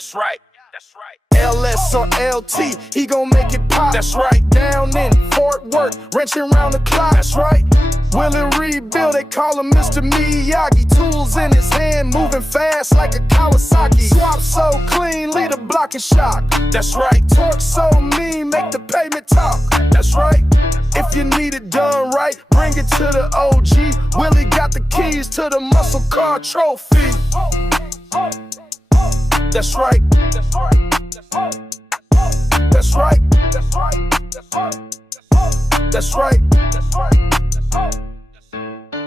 That's right. LS or LT, he gon' make it pop. That's right. Down in Fort Worth, wrenching round the clock. That's right. Will and rebuild, they call him Mr. Miyagi. Tools in his hand, moving fast like a Kawasaki. Swap so clean, lead a block and shock. That's right. Torque so mean, make the pavement talk. That's right. If you need it done right, bring it to the OG. Willie got the keys to the muscle car trophy. That's right. That's right. That's right. That's right. That's right.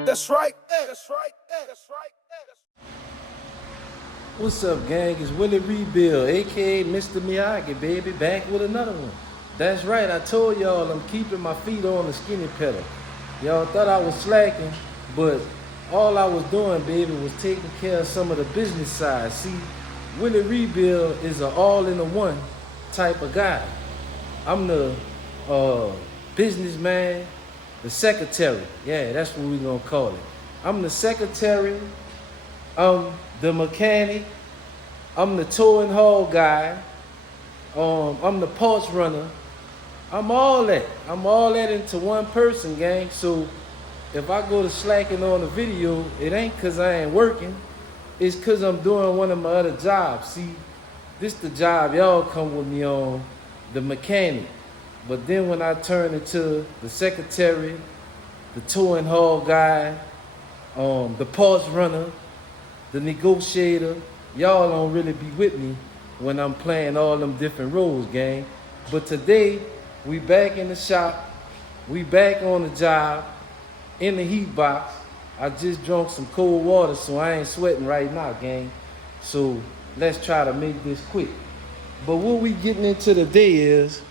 That's right. What's up, gang? It's Willie Rebuild, aka Mr. Miyagi, baby, back with another one. That's right, I told y'all I'm keeping my feet on the skinny pedal. Y'all thought I was slacking, but all I was doing, baby, was taking care of some of the business side. See, Willie Rebuild is an all-in-one type of guy. I'm the businessman, the secretary. Yeah, that's what we're gonna call it. I'm the secretary, I'm the mechanic, I'm the tow and haul guy, I'm the parts runner. I'm all that. I'm all that into one person, gang. So if I go to slacking on the video, it ain't cause I ain't working. It's cause I'm doing one of my other jobs. See, this the job y'all come with me on, the mechanic. But then when I turn into the secretary, the tow and haul guy, the parts runner, the negotiator, y'all don't really be with me when I'm playing all them different roles, gang. But today, we back in the shop, we back on the job, in the heat box. I just drank some cold water, so I ain't sweating right now, gang. So let's try to make this quick. But what we getting into today is,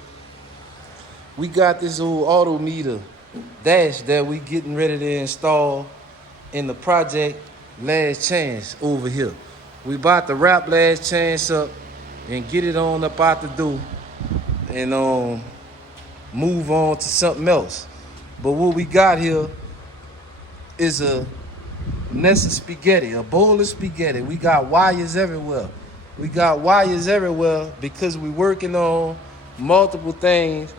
we got this old Autometer dash that we getting ready to install in the project Last Chance over here. We about to wrap Last Chance up and get it on up out the door and move on to something else. But what we got here is a nest of spaghetti, a bowl of spaghetti. We got wires everywhere. We got wires everywhere because we working on multiple things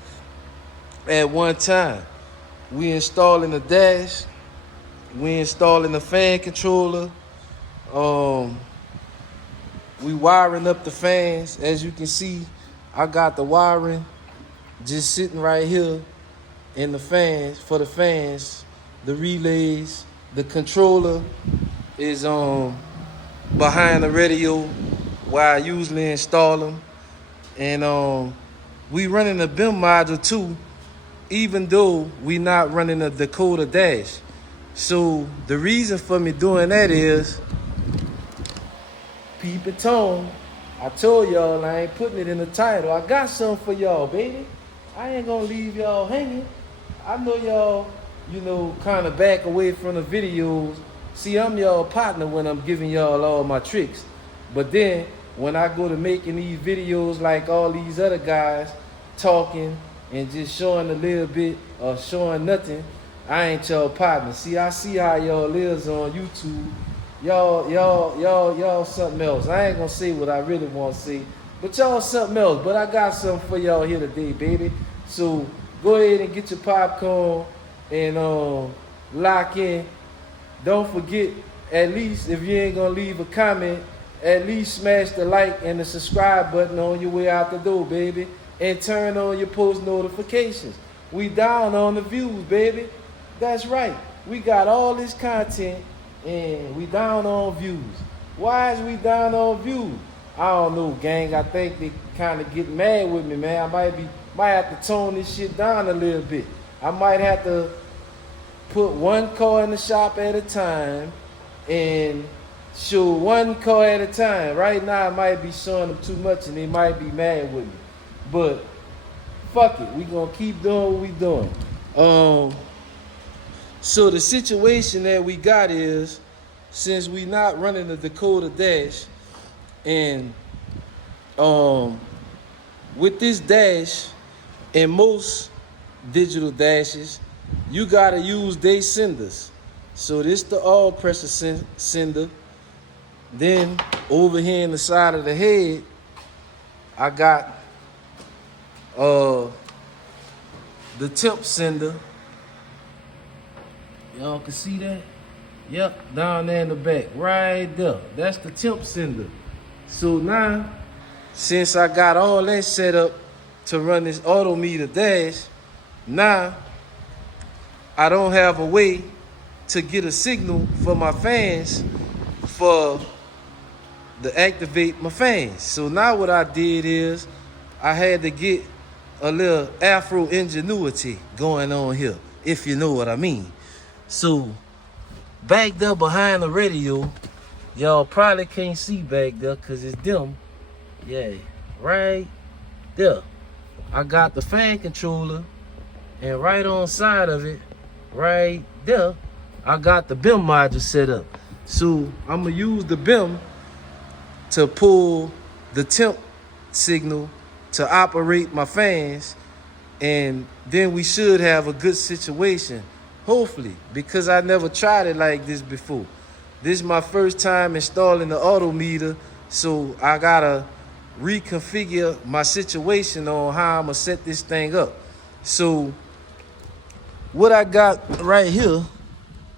at one time. We installing the dash, we installing the fan controller, we wiring up the fans. As you can see, I got the wiring just sitting right here in the fans, for the fans, the relays. The controller is behind the radio where I usually install them. And we running a BIM module too, even though we not running a Dakota dash. So the reason for me doing that is, peep and tone. I told y'all I ain't putting it in the title. I got something for y'all, baby. I ain't gonna leave y'all hanging. I know y'all, kind of back away from the videos. See, I'm y'all partner when I'm giving y'all all my tricks. But then, when I go to making these videos like all these other guys, talking and just showing a little bit or showing nothing, I ain't y'all partner. See, I see how y'all is on YouTube. Y'all something else. I ain't gonna say what I really want to say, but y'all something else. But I got something for y'all here today, baby. So go ahead and get your popcorn and lock in. Don't forget, at least if you ain't gonna leave a comment, at least smash the like and the subscribe button on your way out the door, baby. And turn on your post notifications. We down on the views, baby. That's right. We got all this content and we down on views. Why is we down on views? I don't know, gang. I think they kind of get mad with me, man. I might have to tone this shit down a little bit. I might have to put one car in the shop at a time and show one car at a time. Right now, I might be showing them too much and they might be mad with me. But fuck it, we gonna keep doing what we doing. So the situation that we got is, since we not running the Dakota dash, and with this dash and most digital dashes, you gotta use they senders. So this the all pressure sender. Then over here in the side of the head, I got the temp sender. Y'all can see that? Yep, down there in the back, right there. That's the temp sender. So now, since I got all that set up to run this Autometer dash, now I don't have a way to get a signal for my fans to activate my fans. So now what I did is I had to get a little Afro ingenuity going on here, if you know what I mean. So back there behind the radio, y'all probably can't see back there because it's dim. Yeah, right there. I got the fan controller, and right on side of it, right there, I got the BIM module set up. So I'm gonna use the BIM to pull the temp signal to operate my fans, and then we should have a good situation, hopefully, because I never tried it like this before. This is my first time installing the Autometer, so I gotta reconfigure my situation on how I'm gonna set this thing up. So what I got right here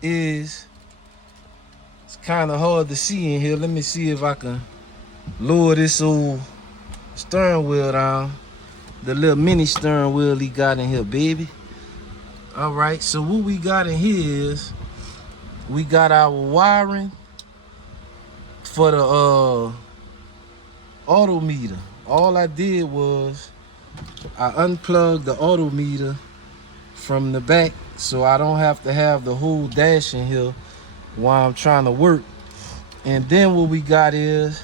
is, it's kind of hard to see in here. Let me see if I can lower this old steering wheel down. The little mini steering wheel he got in here, baby. All right, so what we got in here is we got our wiring for the Autometer. All I did was I unplugged the Autometer from the back, so I don't have to have the whole dash in here while I'm trying to work. And then what we got is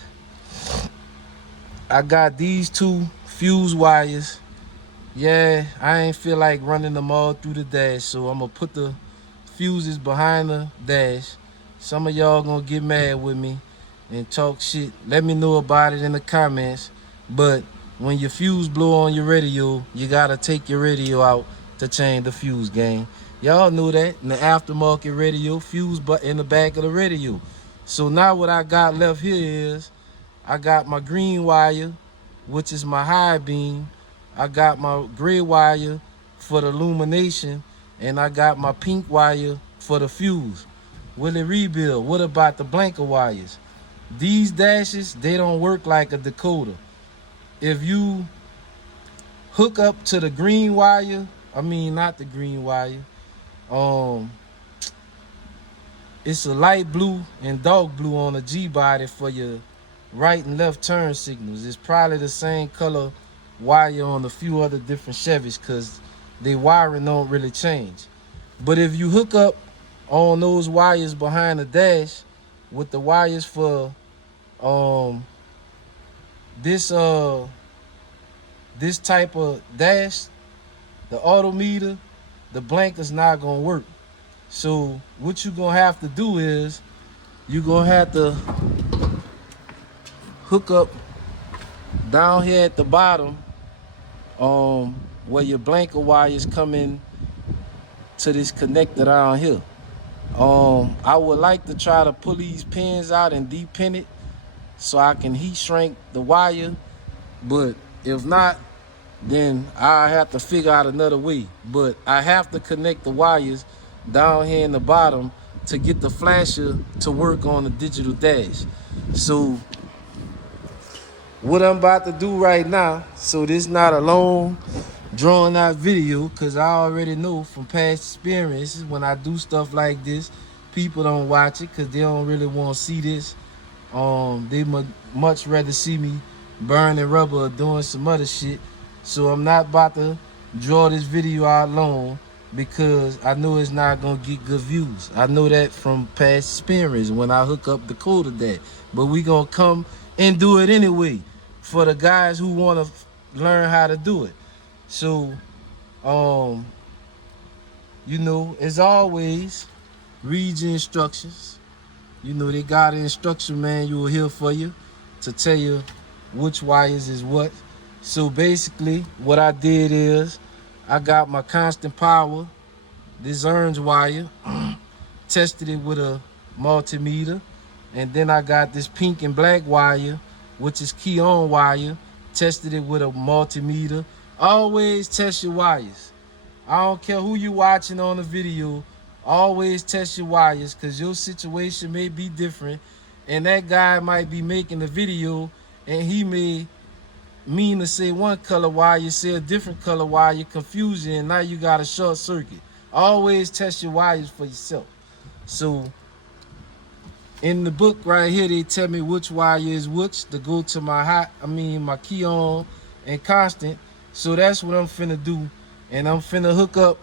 I got these two fuse wires. Yeah, I ain't feel like running them all through the dash, so I'm gonna put the fuses behind the dash. Some of y'all gonna get mad with me and talk shit. Let me know about it in the comments. But when your fuse blow on your radio, you gotta take your radio out to change the fuse, gang. Y'all know that in the aftermarket radio, fuse but in the back of the radio. So now what I got left here is I got my green wire, which is my high beam. I got my gray wire for the illumination, and I got my pink wire for the fuse. Will it rebuild? What about the blanker wires? These dashes, they don't work like a decoder. If you hook up to the green wire, I mean not the green wire, it's a light blue and dark blue on the Gbody for your right and left turn signals. It's probably the same color wire on a few other different Chevys because they wiring don't really change. But if you hook up on those wires behind the dash with the wires for this type of dash, the Autometer, the blanker's not gonna work. So what you're gonna have to do is you're gonna have to hook up down here at the bottom where your blanker wires come in to this connector down here. I would like to try to pull these pins out and depin it so I can heat shrink the wire, but if not, then I have to figure out another way. But I have to connect the wires down here in the bottom to get the flasher to work on the digital dash. So what I'm about to do right now, so this not a long drawn out video, because I already know from past experiences when I do stuff like this, people don't watch it because they don't really want to see this. They much rather see me burning rubber or doing some other shit. So I'm not about to draw this video out long because I know it's not gonna get good views. I know that from past experience when I hook up the code of that. But we gonna come and do it anyway for the guys who wanna learn how to do it. So, you know, as always, read your instructions. You know, they got an instruction manual here for you to tell you which wires is what. So basically, what I did is I got my constant power, this orange wire, tested it with a multimeter, and then I got this pink and black wire, which is key on wire, tested it with a multimeter. Always test your wires. I don't care who you watching on the video. Always test your wires, because your situation may be different. And that guy might be making the video and he may mean to say one color wire, say a different color wire, confuse you, and now you got a short circuit. Always test your wires for yourself. So in the book right here, they tell me which wire is which to go to my my key on and constant. So that's what I'm finna do. And I'm finna hook up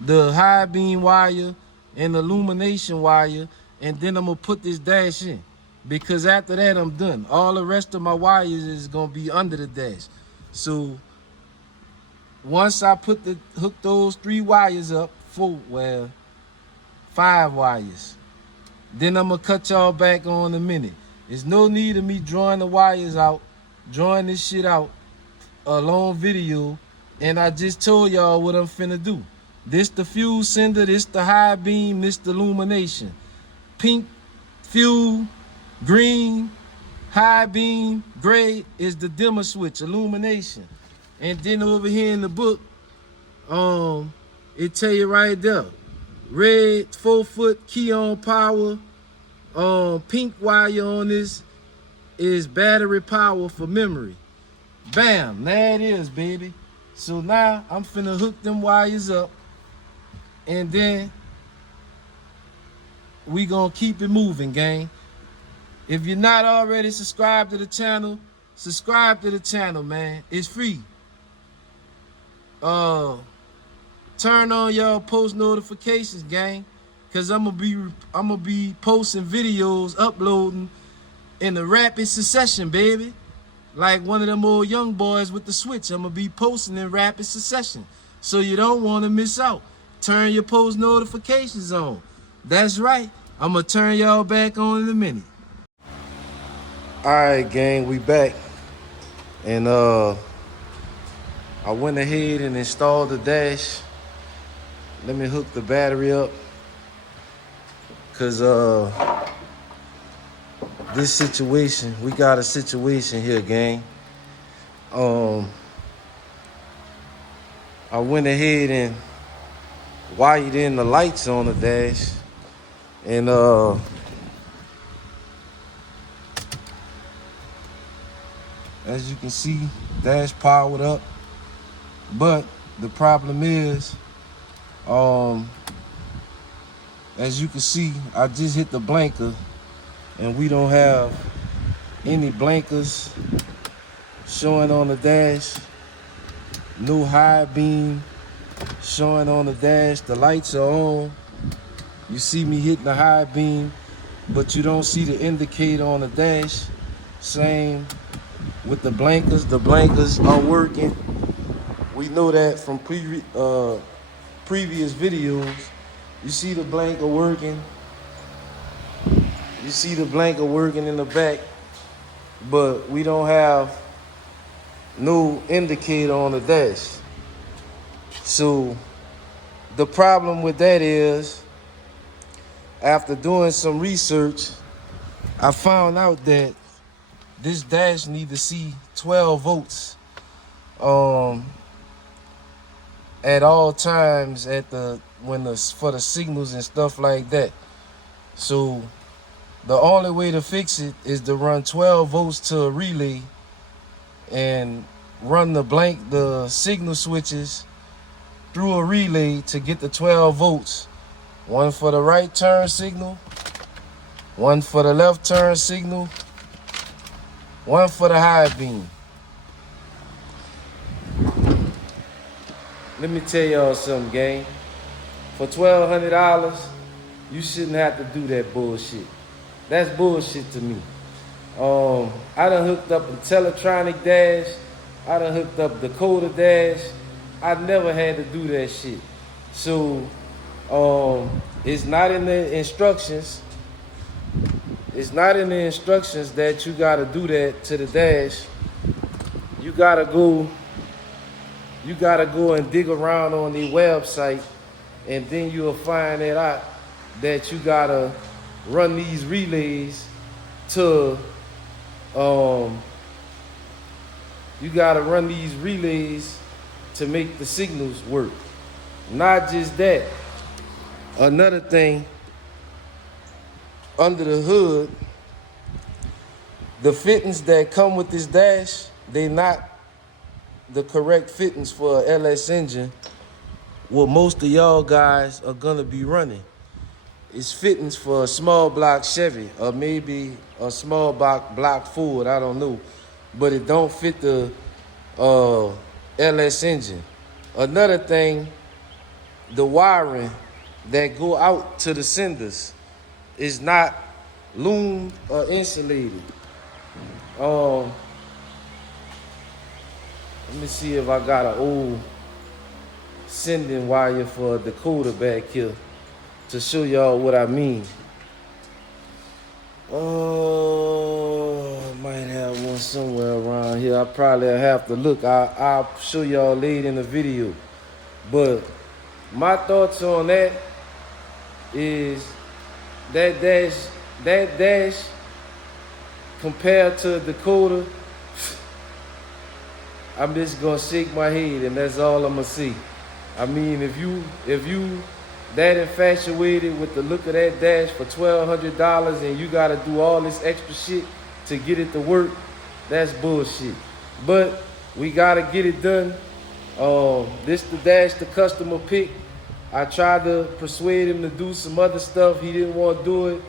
the high beam wire and the illumination wire, and then I'm gonna put this dash in. Because after that, I'm done. All the rest of my wires is gonna be under the dash. So once I hook those 3 wires up, 5 wires, then I'm gonna cut y'all back on in a minute. There's no need of me drawing the wires out, drawing this shit out, a long video, and I just told y'all what I'm finna do. This the fuse sender, this the high beam, this the illumination. Pink, fuse, green, high beam, gray is the dimmer switch, illumination. And then over here in the book, it tell you right there, red 4-foot key on power, pink wire on this is battery power for memory. Bam, there it is, baby. So now I'm finna hook them wires up, and then we gonna keep it moving, gang. If you're not already subscribed to the channel, subscribe to the channel, man. It's free. Turn on y'all post notifications, gang, cause I'm gonna be posting videos, uploading in the rapid succession, baby. Like one of them old young boys with the switch, I'm gonna be posting in rapid succession, so you don't want to miss out. Turn your post notifications on. That's right. I'm gonna turn y'all back on in a minute. All right, gang, we back, and I went ahead and installed the dash. Let me hook the battery up, cause this situation, we got a situation here, gang. I went ahead and wired in the lights on the dash, and as you can see, dash powered up. But the problem is, as you can see, I just hit the blinker, and we don't have any blinkers showing on the dash. No high beam showing on the dash. The lights are on. You see me hitting the high beam, but you don't see the indicator on the dash. Same with the blinkers. The blinkers are working. We know that from previous videos. You see the blinker working. You see the blinker working in the back, but we don't have no indicator on the dash. So the problem with that is, after doing some research, I found out that this dash needs to see 12 volts at all times for the signals and stuff like that. So the only way to fix it is to run 12 volts to a relay and run the signal switches through a relay to get the 12 volts. One for the right turn signal, one for the left turn signal, one for the high beam. Let me tell y'all something, gang. For $1,200, you shouldn't have to do that bullshit. That's bullshit to me. I done hooked up a Teletronic dash. I done hooked up the Decoder dash. I never had to do that shit. So, it's not in the instructions. It's not in the instructions that you gotta do that to the dash. You gotta go and dig around on the website, and then you'll find it out that you gotta run these relays to you gotta run these relays to make the signals work. Not just that. Another thing, under the hood, the fittings that come with this dash, they not the correct fittings for a LS engine. What most of y'all guys are gonna be running. It's fittings for a small block Chevy or maybe a small block Ford, I don't know. But it don't fit the LS engine. Another thing, the wiring that go out to the senders is not loomed or insulated. Let me see if I got an old sending wire for a decoder back here to show y'all what I mean. Oh, I might have one somewhere around here. I probably have to look. I'll show y'all later in the video. But my thoughts on that is that dash compared to a decoder, I'm just gonna shake my head and that's all I'm gonna see. I mean, if you that infatuated with the look of that dash for $1,200 and you gotta do all this extra shit to get it to work, that's bullshit. But we gotta get it done. This the dash the customer picked. I tried to persuade him to do some other stuff. He didn't want to do it.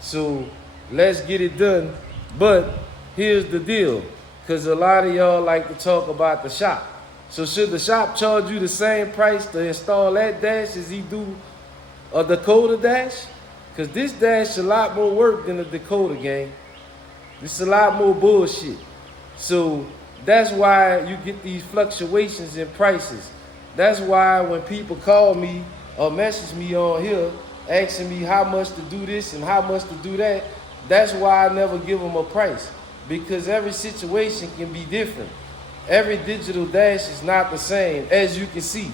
So let's get it done. But here's the deal. Because a lot of y'all like to talk about the shop. So should the shop charge you the same price to install that dash as he do a decoder dash? Because this dash is a lot more work than a decoder, gang. This is a lot more bullshit. So that's why you get these fluctuations in prices. That's why when people call me or message me on here asking me how much to do this and how much to do that, that's why I never give them a price. Because every situation can be different. Every digital dash is not the same, as you can see.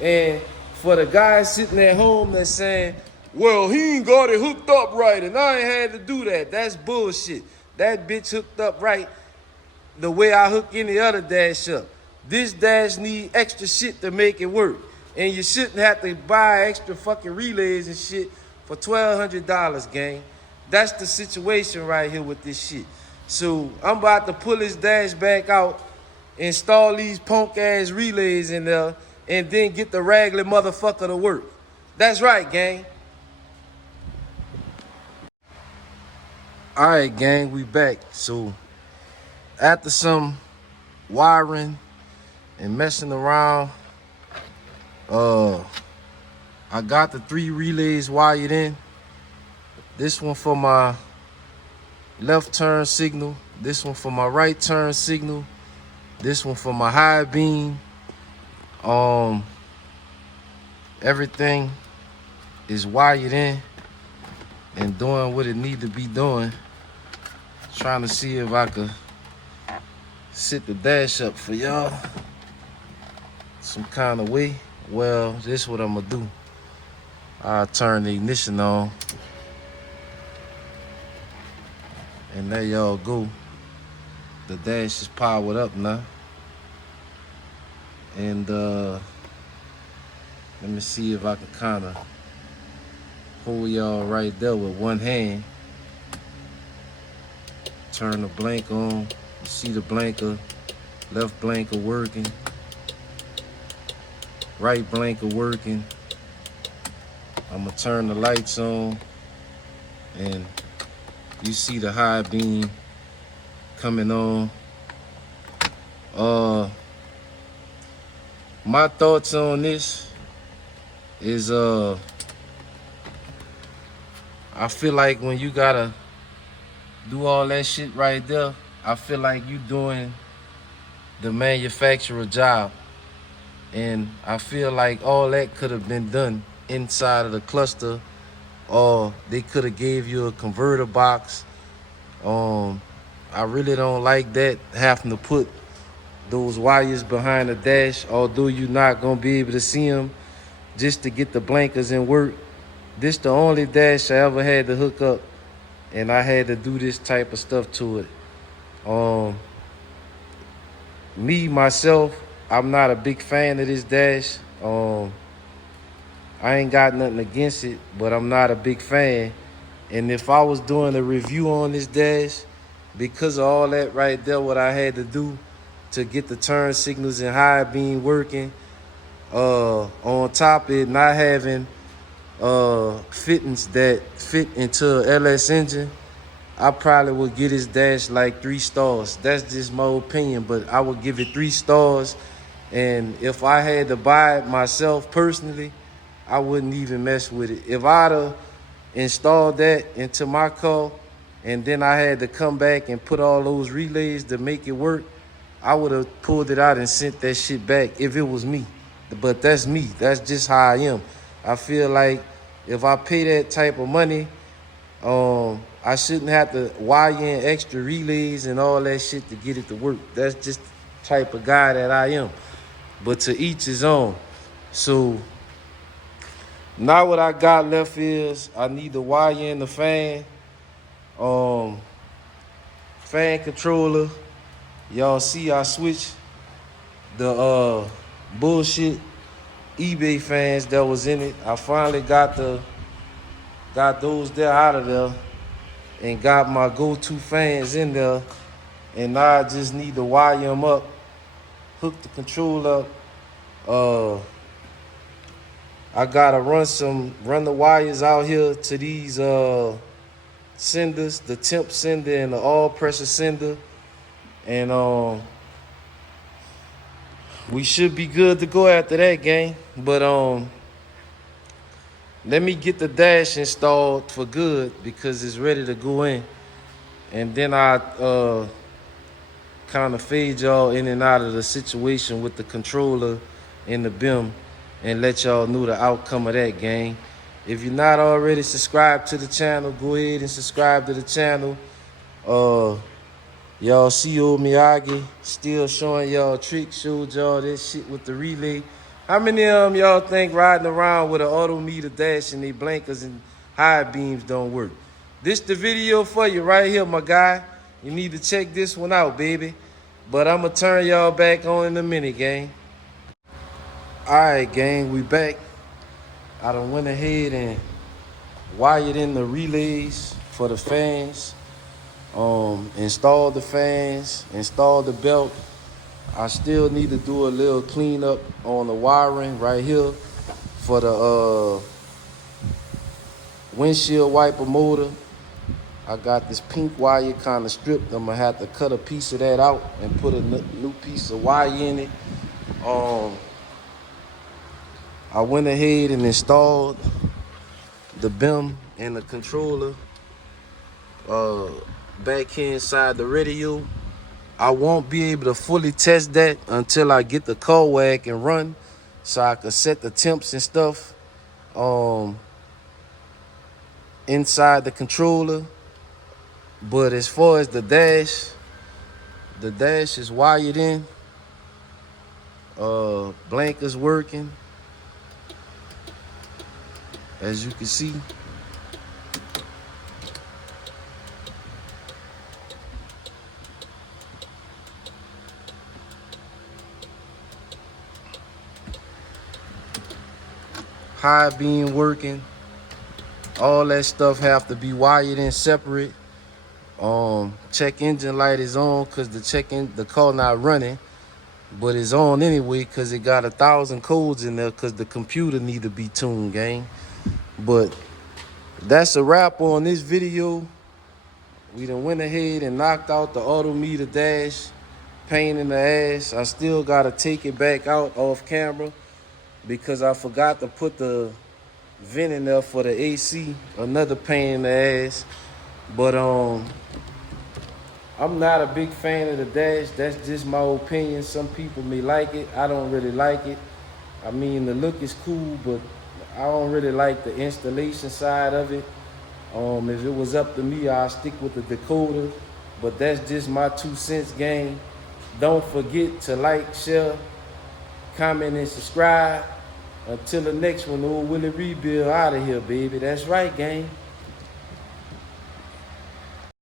And for the guys sitting at home that's saying, well, he ain't got it hooked up right and I ain't had to do that, that's bullshit. That bitch hooked up right the way I hook any other dash up. This dash need extra shit to make it work. And you shouldn't have to buy extra fucking relays and shit for $1,200, gang. That's the situation right here with this shit. So I'm about to pull this dash back out, install these punk ass relays in there, and then get the regular motherfucker to work. That's right, gang. All right, gang, we back. So after some wiring and messing around, I got the 3 relays wired in. This one for my left turn signal, this one for my right turn signal, this one for my high beam. Everything is wired in and doing what it need to be doing. Trying to see if I could set the dash up for y'all some kind of way. Well, this is what I'm gonna do. I'll turn the ignition on and there y'all go. The dash is powered up now. And let me see if I can kind of hold y'all right there with one hand. Turn the blank on. You see the blinker, left blinker working, right blinker working. I'm gonna turn the lights on and you see the high beam coming on. My thoughts on this is I feel like when you gotta do all that shit right there, I feel like you doing the manufacturer job. And I feel like all that could have been done inside of the cluster, or they could have gave you a converter box. I really don't like that, having to put those wires behind the dash, although you're not gonna be able to see them, just to get the blankers in work. This the only dash I ever had to hook up, and I had to do this type of stuff to it. Me, myself, I'm not a big fan of this dash. I ain't got nothing against it, but I'm not a big fan. And if I was doing a review on this dash, because of all that right there, what I had to do to get the turn signals and high beam working, on top of it not having fittings that fit into a LS engine, I probably would give this dash like 3 stars. That's just my opinion, but I would give it 3 stars. And if I had to buy it myself personally, I wouldn't even mess with it. If I'd have installed that into my car and then I had to come back and put all those relays to make it work, I would have pulled it out and sent that shit back if it was me. But that's me. That's just how I am. I feel like if I pay that type of money, I shouldn't have to wire in extra relays and all that shit to get it to work. That's just the type of guy that I am. But to each his own. So now what I got left is I need to wire in the fan, fan controller. Y'all see I switched the bullshit eBay fans that was in it. I finally got those there out of there and got my go-to fans in there. And now I just need to wire them up, hook the controller up. I gotta run the wires out here to these senders, the temp sender and the all pressure sender. And we should be good to go after that, gang. But let me get the dash installed for good because it's ready to go in. And then I kind of fade y'all in and out of the situation with the controller and the BIM and let y'all know the outcome of that, gang. If you're not already subscribed to the channel, go ahead and subscribe to the channel. Y'all see old Miyagi still showing y'all tricks, showed y'all this shit with the relay. How many of them y'all think riding around with an Autometer dash and they blinkers and high beams don't work? This the video for you right here, my guy. You need to check this one out, baby. But I'm going to turn y'all back on in a minute, gang. All right, gang, we back. I done went ahead and wired in the relays for the fans. Installed the fans, installed the belt. I still need to do a little cleanup on the wiring right here for the windshield wiper motor. I got this pink wire kind of stripped. I'm gonna have to cut a piece of that out and put a new piece of wire in it. I went ahead and installed the BIM and the controller back here inside the radio. I won't be able to fully test that until I get the car wag and run so I can set the temps and stuff inside the controller. But as far as the dash is wired in. Blanker's working, as you can see. High beam working. All that stuff have to be wired in separate. Check engine light is on because the car not running, but it's on anyway because it got 1,000 codes in there because the computer need to be tuned, gang. But that's a wrap on this video. We done went ahead and knocked out the Autometer dash. Pain in the ass. I still gotta take it back out off camera because I forgot to put the vent in there for the AC. Another pain in the ass. But I'm not a big fan of the dash. That's just my opinion. Some people may like it. I don't really like it. I mean, the look is cool, but I don't really like the installation side of it. If it was up to me, I'd stick with the decoder. But that's just my 2 cents, gang. Don't forget to like, share, comment, and subscribe. Until the next one, old Willie Rebuild out of here, baby. That's right, gang.